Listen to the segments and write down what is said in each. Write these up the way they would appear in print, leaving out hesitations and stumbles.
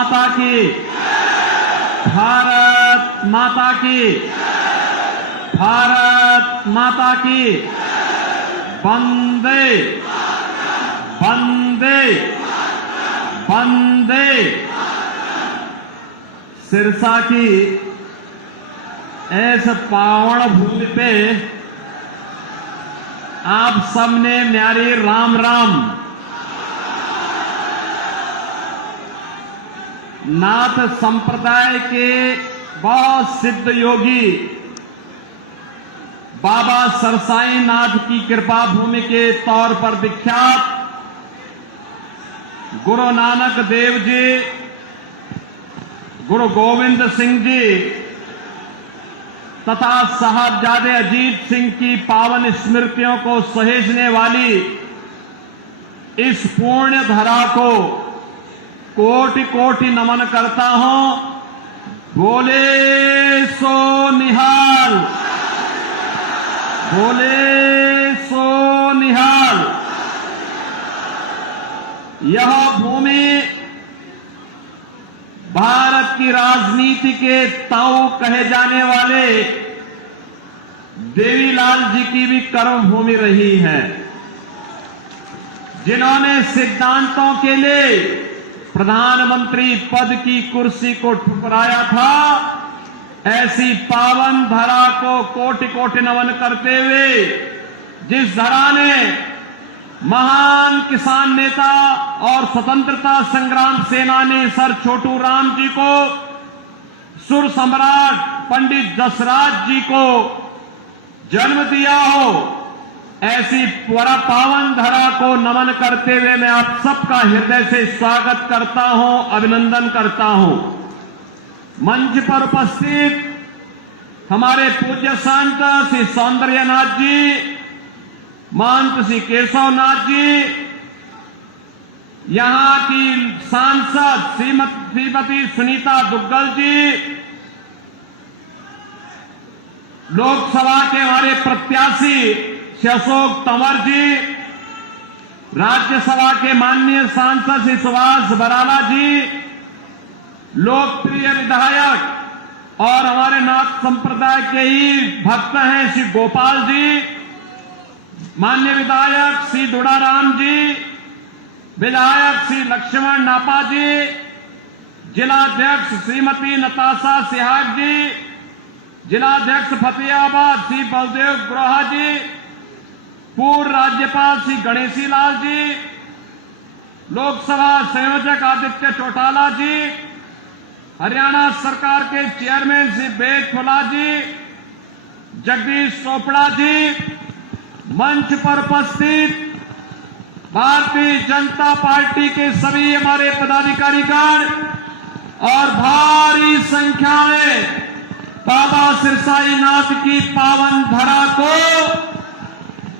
माता की, भारत माता की, भारत माता की। वंदे वंदे वंदे। सिरसा की इस पावन भूमि पे आप सबने न्यारी राम राम। नाथ संप्रदाय के बहुत सिद्ध योगी बाबा सरसाई नाथ की कृपा भूमि के तौर पर विख्यात गुरु नानक देव जी, गुरु गोविंद सिंह जी तथा साहबजादे अजीत सिंह की पावन स्मृतियों को सहेजने वाली इस पुण्य धरा को कोटि कोटि नमन करता हूं। बोले सो निहाल, बोले सो निहाल। यह भूमि भारत की राजनीति के ताऊ कहे जाने वाले देवीलाल जी की भी कर्म भूमि रही है, जिन्होंने सिद्धांतों के लिए प्रधानमंत्री पद की कुर्सी को ठुकराया था। ऐसी पावन धरा को कोटि कोटि नमन करते हुए, जिस धरा ने महान किसान नेता और स्वतंत्रता संग्राम सेनानी सर छोटू राम जी को, सुर सम्राट पंडित जसराज जी को जन्म दिया हो, ऐसी पावन धरा को नमन करते हुए मैं आप सबका हृदय से स्वागत करता हूं, अभिनंदन करता हूं। मंच पर उपस्थित हमारे पूज्य संत श्री सौंदर्यनाथ जी, महंत श्री केशवनाथ जी, यहां की सांसद श्रीमती सुनीता दुग्गल जी, लोकसभा के हमारे प्रत्याशी श्री अशोक तंवर जी, राज्यसभा के माननीय सांसद श्री सुभाष बराला जी, लोकप्रिय विधायक और हमारे नाथ संप्रदाय के ही भक्त हैं श्री गोपाल जी, माननीय विधायक श्री दुड़ाराम जी, विधायक श्री लक्ष्मण नापा जी, जिलाध्यक्ष श्रीमती नताशा सिहाग जी, जिलाध्यक्ष फतेहाबाद श्री बलदेव ग्रोहा जी, पूर्व राज्यपाल श्री गणेशी लाल जी, लोकसभा संयोजक आदित्य चौटाला जी, हरियाणा सरकार के चेयरमैन श्री बेग फुला जी, जगदीश चोपड़ा जी, मंच पर उपस्थित भारतीय जनता पार्टी के सभी हमारे पदाधिकारीगण और भारी संख्या में बाबा सिरसाई नाथ की पावन धरा को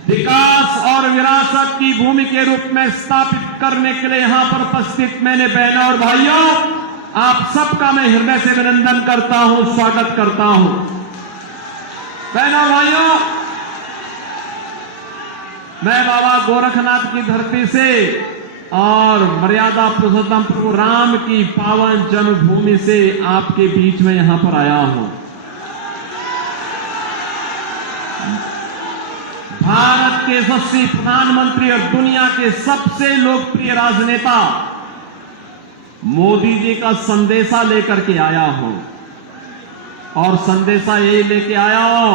विकास और विरासत की भूमि के रूप में स्थापित करने के लिए यहां पर उपस्थित मैंने बहनों और भाइयों, आप सबका मैं हृदय से अभिनंदन करता हूं, स्वागत करता हूं। बहनों भाइयों, मैं बाबा गोरखनाथ की धरती से और मर्यादा पुरुषोत्तम प्रभु राम की पावन जन्मभूमि से आपके बीच में यहां पर आया हूं। भारत के यशस्वी प्रधानमंत्री और दुनिया के सबसे लोकप्रिय राजनेता मोदी जी का संदेशा लेकर के आया हूं, और संदेशा यही लेके आया हूं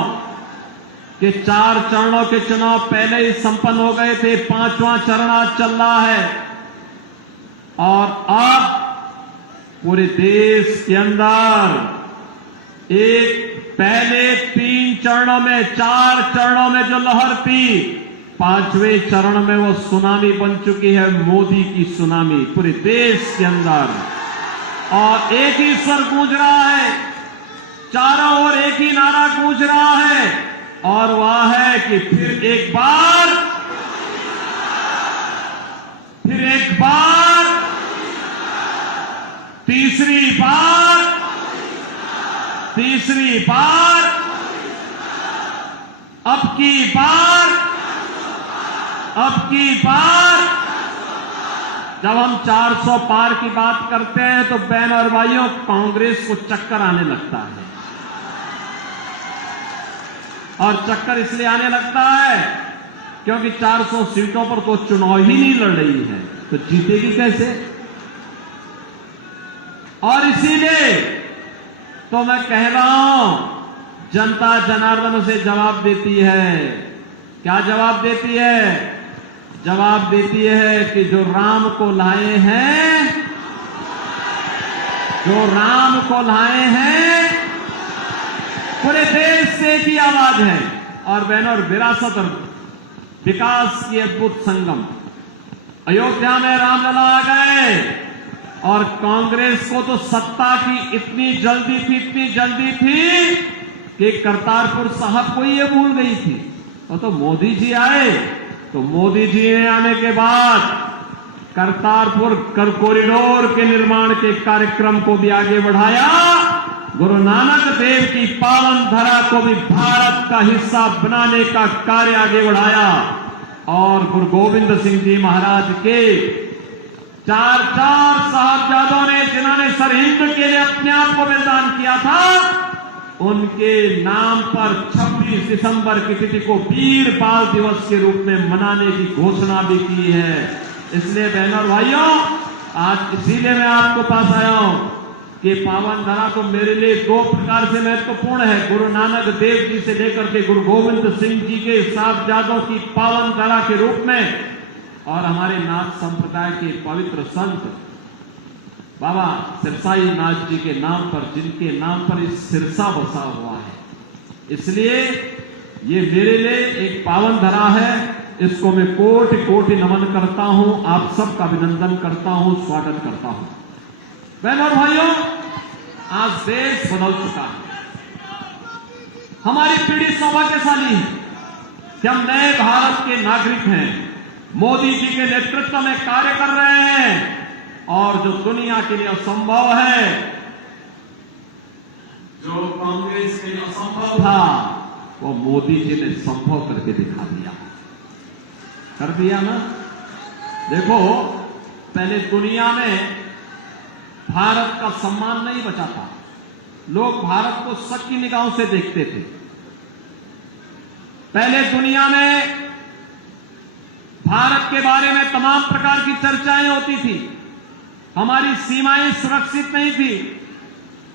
कि 4 चरणों के चुनाव पहले ही संपन्न हो गए थे, 5वां चरण आज चल रहा है, और अब पूरे देश के अंदर एक पहले 3 चरणों में 4 चरणों में जो लहर थी, 5वें चरण में वो सुनामी बन चुकी है, मोदी की सुनामी पूरे देश के अंदर। और एक ही स्वर गूंज रहा है, चारों ओर एक ही नारा गूंज रहा है, और वह है कि फिर एक बार, फिर एक बार, तीसरी बार, तीसरी बार, अब की बार, अब की बार जब हम 400 पार की बात करते हैं तो बहन और भाइयों कांग्रेस को चक्कर आने लगता है। और चक्कर इसलिए आने लगता है क्योंकि 400 सीटों पर तो चुनाव ही नहीं लड़ रही है, तो जीतेगी कैसे। और इसीलिए तो मैं कह रहा हूं, जनता जनार्दन उसे जवाब देती है। क्या जवाब देती है? जवाब देती है कि जो राम को लाए हैं, जो राम को लाए हैं, पूरे देश से एक ही आवाज है। और बहनों, और विरासत और विकास की अद्भुत संगम। अयोध्या में रामलला आ गए और कांग्रेस को तो सत्ता की इतनी जल्दी थी कि करतारपुर साहब को ये भूल गई थी। तो मोदी जी आए, तो मोदी जी ने आने के बाद करतारपुर कॉरिडोर के निर्माण के कार्यक्रम को भी आगे बढ़ाया। गुरु नानक देव की पावन धरा को भी भारत का हिस्सा बनाने का कार्य आगे बढ़ाया। और गुरु गोविंद सिंह जी महाराज के चार साहबजादों ने, जिन्होंने सरहिंद के लिए अपने आप को बलिदान किया था, उनके नाम पर 26 दिसंबर की तिथि को वीर बाल दिवस के रूप में मनाने की घोषणा भी की है। इसलिए बहनों और भाइयों, आज इसीलिए मैं आपको पास आया हूं कि पावन धरा तो मेरे लिए दो प्रकार से महत्वपूर्ण है। गुरु नानक देव जी से लेकर के गुरु गोविंद सिंह जी के साहबजादों की पावन धरा के रूप में, और हमारे नाथ संप्रदाय के पवित्र संत बाबा सिरसाई नाथ जी के नाम पर, जिनके नाम पर इस सिरसा बसा हुआ है। इसलिए ये मेरे लिए एक पावन धरा है। इसको मैं कोटि कोटि नमन करता हूं, आप सबका अभिनंदन करता हूं, स्वागत करता हूं। बहनों और भाइयों, आज देश बदल चुका है। हमारी पीढ़ी सौभाग्यशाली है कि हम नए भारत के नागरिक हैं। मोदी जी के नेतृत्व में कार्य कर रहे हैं और जो दुनिया के लिए असंभव है, जो कांग्रेस के लिए असंभव था, वो मोदी जी ने संभव करके दिखा दिया। कर दिया ना। देखो, पहले दुनिया में भारत का सम्मान नहीं बचा था। लोग भारत को शक की निगाहों से देखते थे। पहले दुनिया में भारत के बारे में तमाम प्रकार की चर्चाएं होती थी। हमारी सीमाएं सुरक्षित नहीं थी।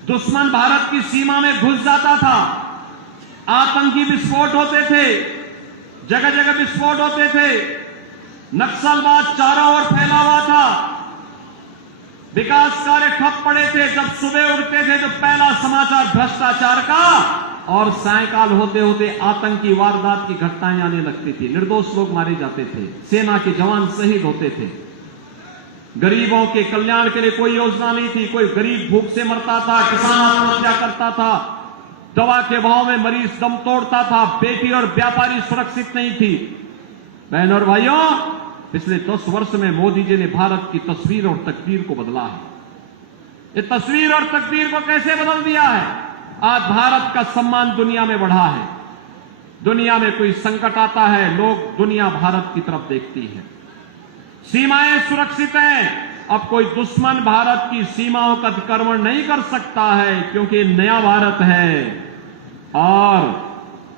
दुश्मन भारत की सीमा में घुस जाता था। आतंकी विस्फोट होते थे, जगह जगह विस्फोट होते थे। नक्सलवाद चारों ओर फैला हुआ था। विकास कार्य ठप पड़े थे। जब सुबह उठते थे तो पहला समाचार भ्रष्टाचार का, और सायंकाल होते होते आतंकी वारदात की घटनाएं आने लगती थी। निर्दोष लोग मारे जाते थे, सेना के जवान शहीद होते थे। गरीबों के कल्याण के लिए कोई योजना नहीं थी। कोई गरीब भूख से मरता था, किसान आत्महत्या करता था, दवा के भाव में मरीज दम तोड़ता था, बेटी और व्यापारी सुरक्षित नहीं थी। बहनों और भाइयों, पिछले 10 वर्ष में मोदी जी ने भारत की तस्वीर और तकदीर को बदला है। ये तस्वीर और तकदीर को कैसे बदल दिया है? आज भारत का सम्मान दुनिया में बढ़ा है। दुनिया में कोई संकट आता है, लोग दुनिया भारत की तरफ देखती है। सीमाएं सुरक्षित हैं। अब कोई दुश्मन भारत की सीमाओं का अतिक्रमण नहीं कर सकता है, क्योंकि नया भारत है। और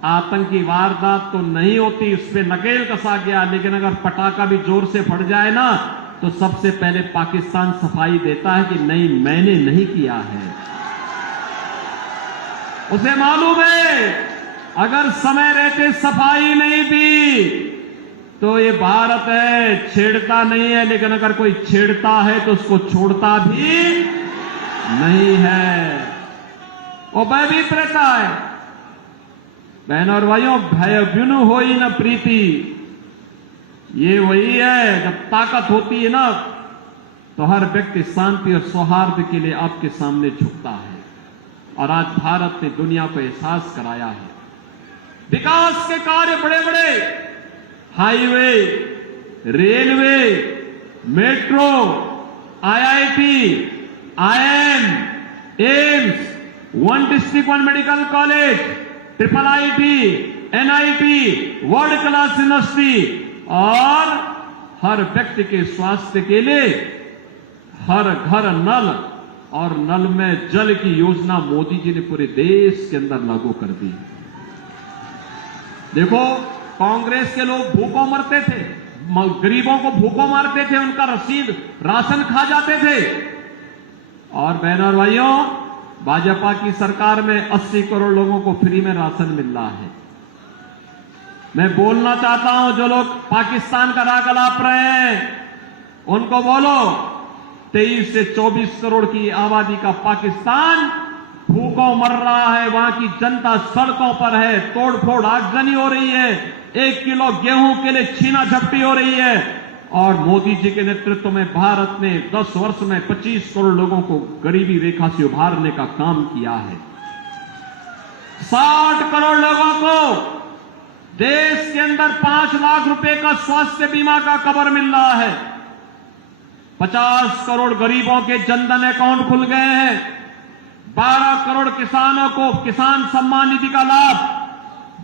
आतंकी वारदात तो नहीं होती, इस पे नकेल कसा गया। लेकिन अगर पटाखा भी जोर से फट जाए ना, तो सबसे पहले पाकिस्तान सफाई देता है कि नहीं, मैंने नहीं किया है। उसे मालूम है अगर समय रहते सफाई नहीं दी तो ये भारत है, छेड़ता नहीं है। लेकिन अगर कोई छेड़ता है तो उसको छोड़ता भी नहीं है, वो भयभीत रहता है। बहनों और भाइयों, भय बिनु होई न प्रीति, ये वही है। जब ताकत होती है ना, तो हर व्यक्ति शांति और सौहार्द के लिए आपके सामने झुकता है। और आज भारत ने दुनिया को एहसास कराया है। विकास के कार्य बड़े बड़े, highway, railway, metro, IIT, IM, AIIMS, one district one medical college, IIT, NIT, world class university और हर व्यक्ति के स्वास्थ्य के लिए हर घर नल और नल में जल की योजना मोदी जी ने पूरे देश के अंदर लागू कर दी। देखो, कांग्रेस के लोग भूखों मरते थे, गरीबों को भूखों मारते थे, उनका राशन खा जाते थे। और बहनों और भाइयों, भाजपा की सरकार में 80 करोड़ लोगों को फ्री में राशन मिल रहा है। मैं बोलना चाहता हूं, जो लोग पाकिस्तान का राग अलाप रहे हैं, उनको बोलो 23 से 24 करोड़ की आबादी का पाकिस्तान भूखों मर रहा है। वहां की जनता सड़कों पर है, तोड़फोड़ आगजनी हो रही है, 1 किलो गेहूं के लिए छीना झपटी हो रही है। और मोदी जी के नेतृत्व में भारत ने 10 वर्ष में 25 करोड़ लोगों को गरीबी रेखा से उभारने का काम किया है। 60 करोड़ लोगों को देश के अंदर 5 लाख रुपए का स्वास्थ्य बीमा का कवर मिल रहा है। 50 करोड़ गरीबों के जनधन अकाउंट खुल गए हैं। 12 करोड़ किसानों को किसान सम्मान निधि का लाभ,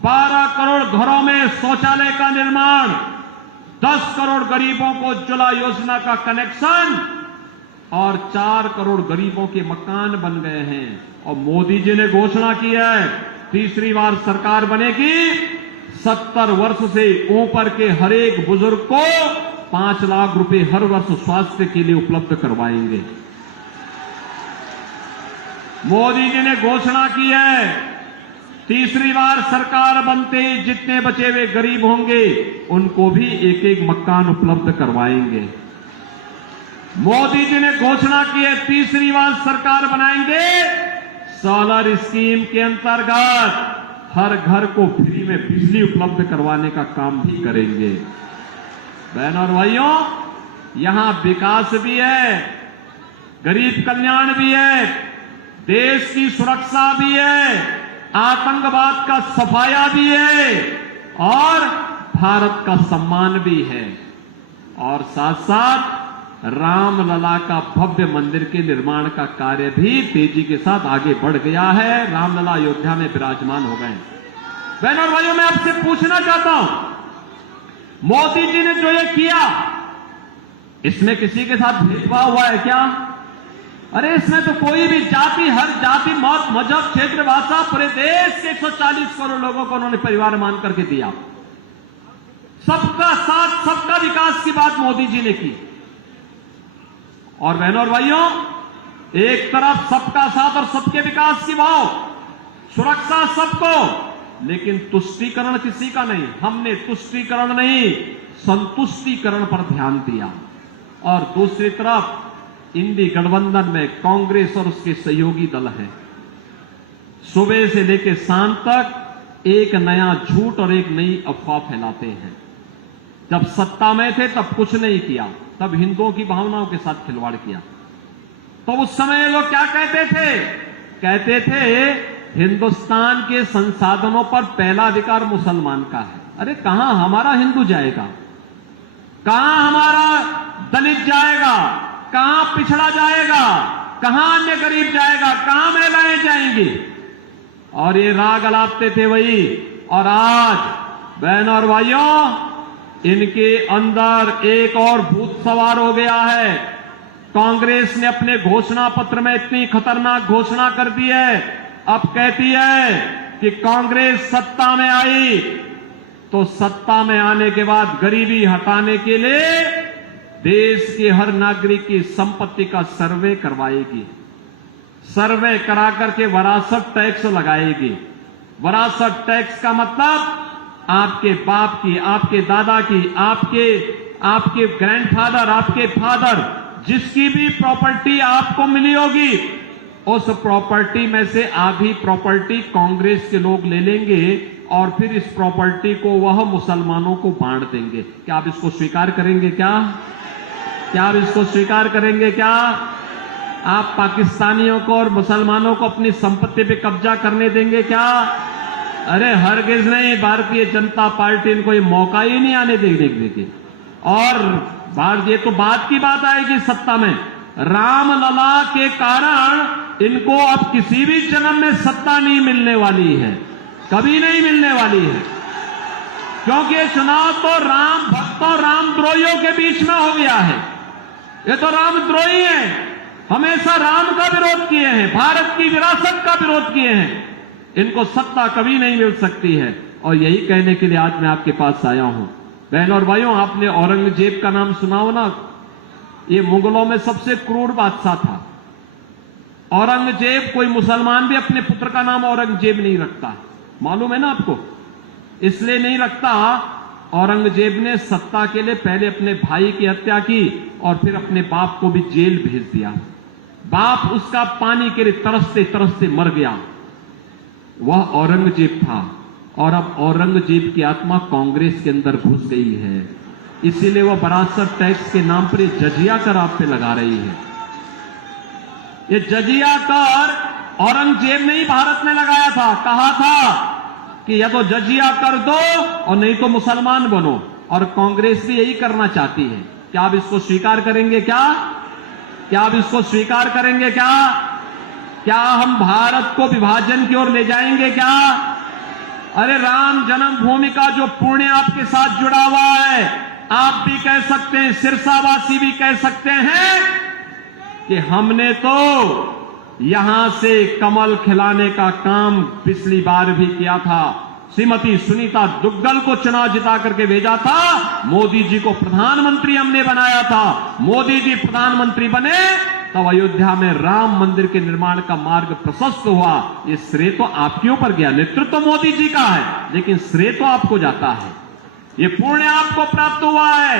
12 करोड़ घरों में शौचालय का निर्माण, 10 करोड़ गरीबों को उज्ज्वला योजना का कनेक्शन और 4 करोड़ गरीबों के मकान बन गए हैं। और मोदी जी ने घोषणा की है, तीसरी बार सरकार बनेगी, 70 वर्ष से ऊपर के हर एक बुजुर्ग को 5 लाख रुपए हर वर्ष स्वास्थ्य के लिए उपलब्ध करवाएंगे। मोदी जी ने घोषणा की है, तीसरी बार सरकार बनते ही जितने बचे हुए गरीब होंगे उनको भी एक एक मकान उपलब्ध करवाएंगे। मोदी जी ने घोषणा की है, तीसरी बार सरकार बनाएंगे, सोलर स्कीम के अंतर्गत हर घर को फ्री में बिजली उपलब्ध करवाने का काम भी करेंगे। बहनों और भाइयों, यहां विकास भी है, गरीब कल्याण भी है, देश की सुरक्षा भी है, आतंकवाद का सफाया भी है और भारत का सम्मान भी है। और साथ साथ रामलला का भव्य मंदिर के निर्माण का कार्य भी तेजी के साथ आगे बढ़ गया है। रामलला अयोध्या में विराजमान हो गए। बहनों और भाइयों, मैं आपसे पूछना चाहता हूं, मोदी जी ने जो ये किया, इसमें किसी के साथ भेदभाव हुआ है क्या? अरे इसमें तो कोई भी जाति, हर जाति, मत, मजहब, क्षेत्र, भाषा, पूरे देश के 140 करोड़ लोगों को उन्होंने परिवार मान करके दिया। सबका साथ, सबका विकास की बात मोदी जी ने की। और बहनों और भाइयों, एक तरफ सबका साथ और सबके विकास की भाव, सुरक्षा सबको, लेकिन तुष्टीकरण किसी का नहीं। हमने तुष्टीकरण नहीं, संतुष्टीकरण पर ध्यान दिया। और दूसरी तरफ इंडी गठबंधन में कांग्रेस और उसके सहयोगी दल हैं, सुबह से लेकर शाम तक एक नया झूठ और एक नई अफवाह फैलाते हैं। जब सत्ता में थे तब कुछ नहीं किया, तब हिंदुओं की भावनाओं के साथ खिलवाड़ किया। तो उस समय लोग क्या कहते थे? कहते थे हिंदुस्तान के संसाधनों पर पहला अधिकार मुसलमान का है। अरे कहां हमारा हिंदू जाएगा, कहां हमारा दलित जाएगा, कहां पिछड़ा जाएगा, कहां अन्य गरीब जाएगा, कहां महिलाएं जाएंगी? और ये राग अलापते थे वही। और आज बहनों और भाइयों, इनके अंदर एक और भूत सवार हो गया है। कांग्रेस ने अपने घोषणा पत्र में इतनी खतरनाक घोषणा कर दी है, अब कहती है कि कांग्रेस सत्ता में आई तो सत्ता में आने के बाद गरीबी हटाने के लिए देश के हर नागरिक की संपत्ति का सर्वे करवाएगी। सर्वे करा करके विरासत टैक्स लगाएगी। विरासत टैक्स का मतलब आपके बाप की, आपके दादा की, आपके ग्रैंडफादर, आपके फादर, जिसकी भी प्रॉपर्टी आपको मिली होगी, उस प्रॉपर्टी में से आधी प्रॉपर्टी कांग्रेस के लोग ले लेंगे और फिर इस प्रॉपर्टी को वह मुसलमानों को बांट देंगे। क्या आप इसको स्वीकार करेंगे? क्या आप इसको स्वीकार करेंगे? क्या आप पाकिस्तानियों को और मुसलमानों को अपनी संपत्ति पे कब्जा करने देंगे? क्या? अरे हरगिज नहीं। भारतीय जनता पार्टी इनको ये मौका ही नहीं आने देगी। और ये तो बात की बात आएगी सत्ता में। रामलला के कारण इनको अब किसी भी जन्म में सत्ता नहीं मिलने वाली है, कभी नहीं मिलने वाली है। क्योंकि ये चुनाव तो राम भक्तों रामद्रोहियों के बीच में हो गया है। ये तो रामद्रोही हैं, हमेशा राम का विरोध किए हैं, भारत की विरासत का विरोध किए हैं। इनको सत्ता कभी नहीं मिल सकती है। और यही कहने के लिए आज मैं आपके पास आया हूं। बहनों और भाइयों, आपने औरंगजेब का नाम सुना हो ना? ये मुगलों में सबसे क्रूर बादशाह था। औरंगजेब, कोई मुसलमान भी अपने पुत्र का नाम औरंगजेब नहीं रखता, मालूम है ना आपको? इसलिए नहीं रखता, औरंगजेब ने सत्ता के लिए पहले अपने भाई की हत्या की और फिर अपने बाप को भी जेल भेज दिया। बाप उसका पानी के लिए तरसते तरसते मर गया। वह औरंगजेब था। और अब औरंगजेब की आत्मा कांग्रेस के अंदर घुस गई है, इसीलिए वह विरासत टैक्स के नाम पर जजिया कर आप पे लगा रही है। ये जजिया कर औरंगजेब ने ही भारत में लगाया था। कहा था कि या तो जजिया कर दो और नहीं तो मुसलमान बनो। और कांग्रेस भी यही करना चाहती है। क्या आप इसको स्वीकार करेंगे? क्या आप इसको स्वीकार करेंगे? क्या हम भारत को विभाजन की ओर ले जाएंगे? क्या? अरे राम जन्मभूमि का जो पुण्य आपके साथ जुड़ा हुआ है, आप भी कह सकते हैं, सिरसावासी भी कह सकते हैं कि हमने तो यहां से कमल खिलाने का काम पिछली बार भी किया था। श्रीमती सुनीता दुग्गल को चुनाव जिता करके भेजा था। मोदी जी को प्रधानमंत्री हमने बनाया था। मोदी जी प्रधानमंत्री बने तब अयोध्या में राम मंदिर के निर्माण का मार्ग प्रशस्त हुआ। ये श्रेय तो आपके ऊपर गया। नेतृत्व तो मोदी जी का है, लेकिन श्रेय तो आपको जाता है। ये पुण्य आपको प्राप्त हुआ है,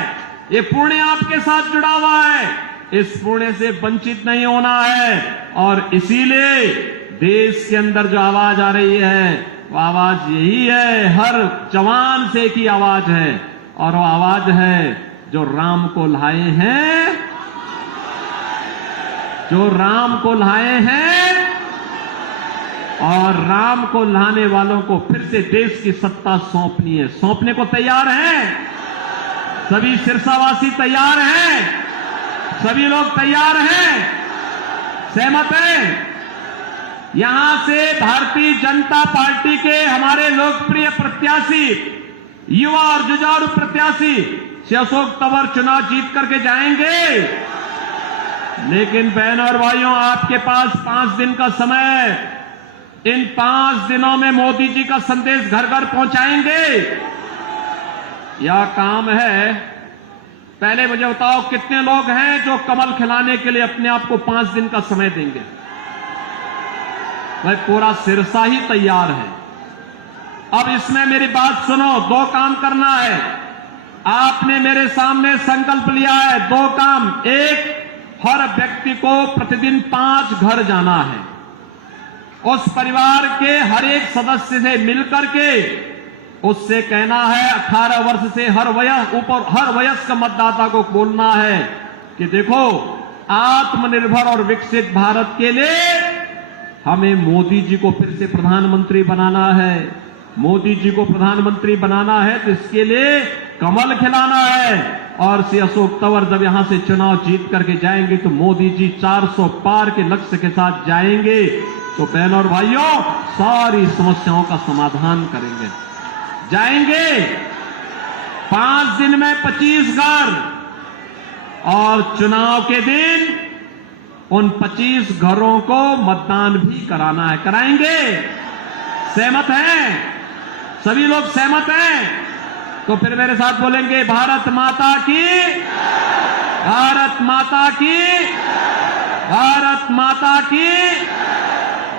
ये पुण्य आपके साथ जुड़ा हुआ है। इस पुण्य से वंचित नहीं होना है। और इसीलिए देश के अंदर जो आवाज आ रही है, वो आवाज यही है, हर जवान से की आवाज है। और वो आवाज है जो राम को लाए हैं, जो राम को लाए हैं और राम को लाने वालों को फिर से देश की सत्ता सौंपनी है। सौंपने को तैयार हैं? सभी सिरसावासी तैयार हैं? सभी लोग तैयार हैं? सहमत हैं? यहां से भारतीय जनता पार्टी के हमारे लोकप्रिय प्रत्याशी, युवा और जुझारू प्रत्याशी श्री अशोक तंवर चुनाव जीत करके जाएंगे। लेकिन बहनों और भाइयों, आपके पास 5 दिन का समय है। इन 5 दिनों में मोदी जी का संदेश घर घर पहुंचाएंगे। यह काम है। पहले मुझे बताओ, कितने लोग हैं जो कमल खिलाने के लिए अपने आप को 5 दिन का समय देंगे? भाई पूरा सिरसा ही तैयार है। अब इसमें मेरी बात सुनो, 2 काम करना है। आपने मेरे सामने संकल्प लिया है 2 काम। एक, हर व्यक्ति को प्रतिदिन 5 घर जाना है। उस परिवार के हर एक सदस्य से मिलकर के उससे कहना है, 18 वर्ष से हर वयस्क मतदाता को बोलना है कि देखो, आत्मनिर्भर और विकसित भारत के लिए हमें मोदी जी को फिर से प्रधानमंत्री बनाना है। मोदी जी को प्रधानमंत्री बनाना है तो इसके लिए कमल खिलाना है। और श्री अशोक तंवर जब यहां से चुनाव जीत करके जाएंगे तो मोदी जी 400 पार के लक्ष्य के साथ जाएंगे। तो बहनों और भाइयों, सारी समस्याओं का समाधान करेंगे। जाएंगे 5 दिन में 25 घर। और चुनाव के दिन उन 25 घरों को मतदान भी कराना है। कराएंगे? सहमत हैं? सभी लोग सहमत हैं? तो फिर मेरे साथ बोलेंगे, भारत माता की, भारत माता की, भारत माता की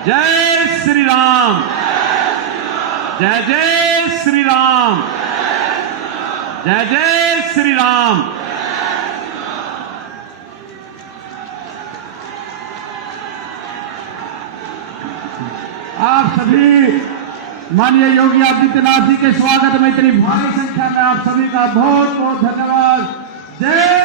जय श्री राम, जय जय श्री राम, जय जय श्री राम। आप सभी माननीय योगी आदित्यनाथ जी के स्वागत में इतनी भारी संख्या में आप सभी का बहुत बहुत धन्यवाद। जय